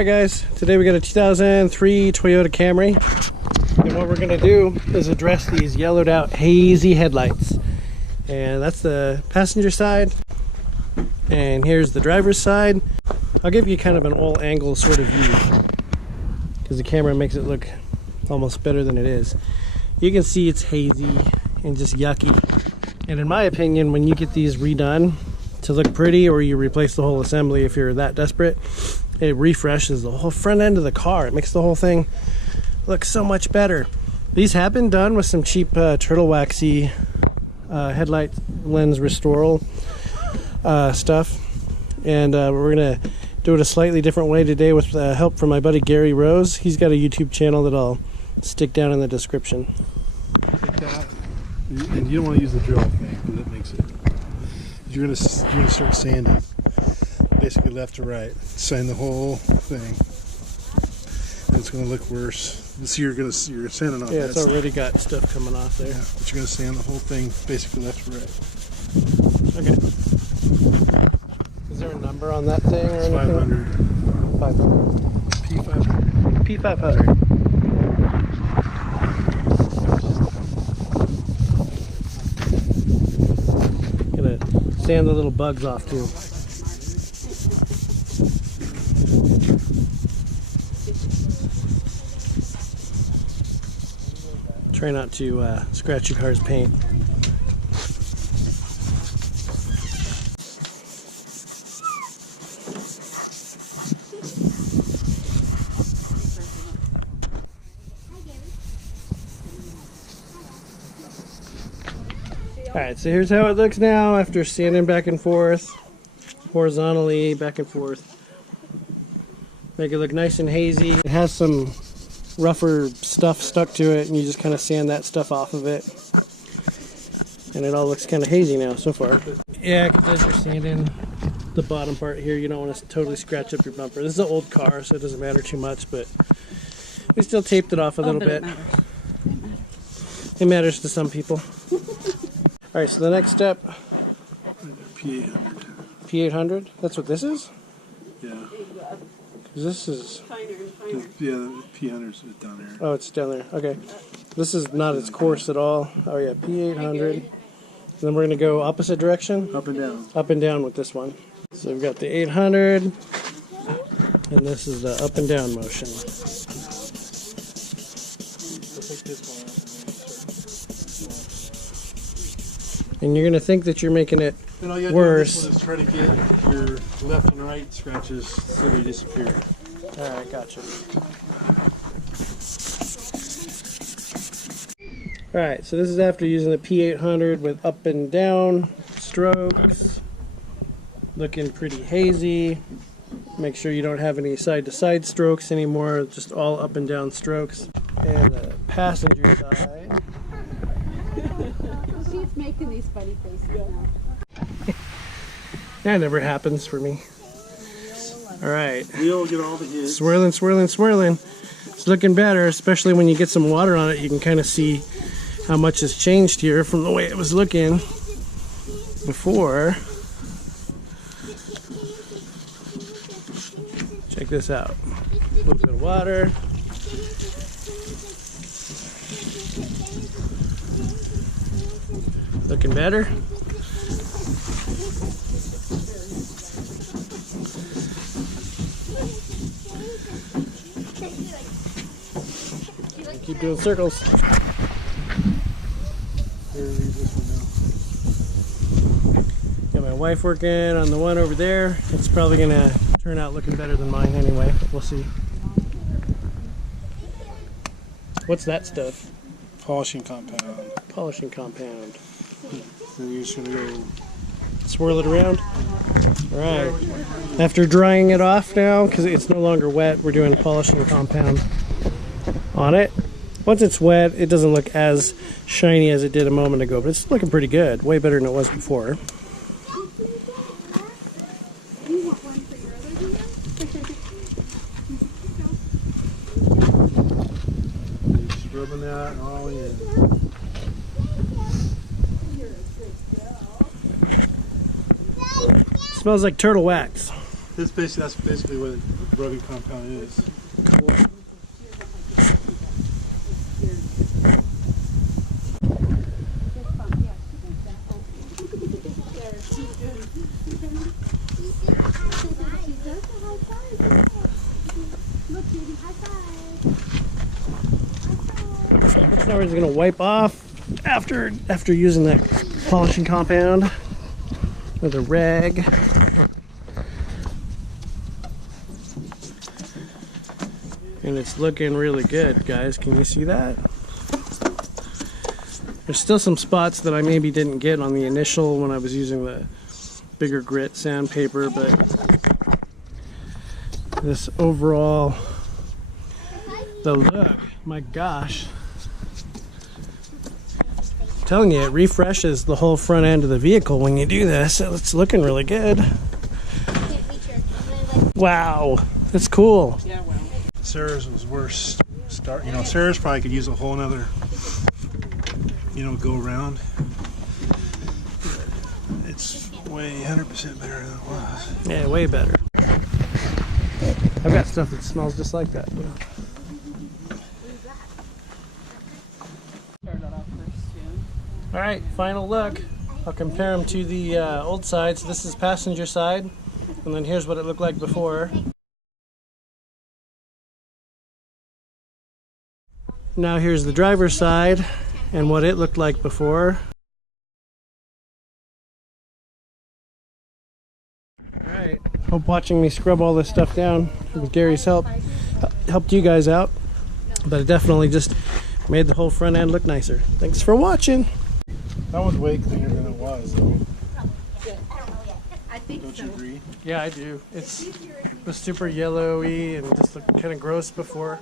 Alright guys, today we got a 2003 Toyota Camry, and what we're going to do is address these yellowed out hazy headlights. And that's the passenger side, and here's the driver's side. I'll give you kind of an all angle sort of view because the camera makes it look almost better than it is. You can see it's hazy and just yucky, and in my opinion, when you get these redone to look pretty, or you replace the whole assembly if you're that desperate, it refreshes the whole front end of the car. It makes the whole thing look so much better. These have been done with some cheap turtle waxy headlight lens restoral stuff, and we're gonna do it a slightly different way today with help from my buddy Gary Rose. He's got a YouTube channel that I'll stick down in the description. Like that, and you don't want to use the drill thing because it makes it. You're gonna start sanding, basically left to right, sand the whole thing, and it's gonna look worse. So you're sanding off. Yeah, it's already got stuff coming off there. Yeah, but you're gonna sand the whole thing basically left to right. Okay. Is there a number on that thing or It's anything? 500. P500. P500. Gonna sand the little bugs off too. Try not to scratch your car's paint. Alright, so here's how it looks now after sanding back and forth, horizontally, back and forth. Make it look nice and hazy. It has some rougher stuff stuck to it, and you just kind of sand that stuff off of it. And it all looks kind of hazy now so far. Yeah, because as you're sanding the bottom part here, you don't want to totally scratch up your bumper. This is an old car, so it doesn't matter too much, but we still taped it off a little bit. It matters to some people. Alright, so the next step, P800. P800, that's what this is? Yeah. Because this is... Yeah, the P100 is down there. Oh, it's down there. Okay. This is not its course at all. Oh yeah, P800. And then we're going to go opposite direction? Up and down. Up and down with this one. So we've got the 800, and this is the up and down motion. And you're going to think that you're making it worse. Is try to get your left and right scratches so they disappear. Alright, gotcha. Alright, so this is after using the P800 with up and down strokes. Looking pretty hazy. Make sure you don't have any side to side strokes anymore, just all up and down strokes. And the passenger side. She's making these funny faces now. That never happens for me. Alright. We'll get all the hits. Swirling, swirling, swirling. It's looking better, especially when you get some water on it. You can kind of see how much has changed here from the way it was looking before. Check this out. A little bit of water. Looking better. Keep doing circles. Got my wife working on the one over there. It's probably gonna turn out looking better than mine anyway, but we'll see. What's that stuff? Polishing compound. Polishing compound. And you're just going to go swirl it around. Alright. After drying it off now, because it's no longer wet, we're doing polishing compound on it. Once it's wet, it doesn't look as shiny as it did a moment ago, but it's looking pretty good. Way better than it was before. Just rubbing that all in. Smells like turtle wax. That's basically what rugged compound is. Cool. Now we're just gonna wipe off after using that polishing compound with a rag. And it's looking really good, guys. Can you see that? There's still some spots that I maybe didn't get on the initial when I was using the bigger grit sandpaper, but this overall, the look, my gosh. I'm telling you, it refreshes the whole front end of the vehicle when you do this. It's looking really good. Wow, that's cool. Sarah's was worse. Sarah's probably could use a whole nother, go around. It's way 100% better than it was. Yeah, way better. I've got stuff that smells just like that. All right, final look. I'll compare them to the old side. So this is passenger side, and then here's what it looked like before. Now here's the driver's side and what it looked like before. Alright, hope watching me scrub all this stuff down with Gary's help helped you guys out, but it definitely just made the whole front end look nicer. Thanks for watching. That was way cleaner than it was, though. I think Don't you agree? Yeah, I do. It was super yellowy and just looked kind of gross before.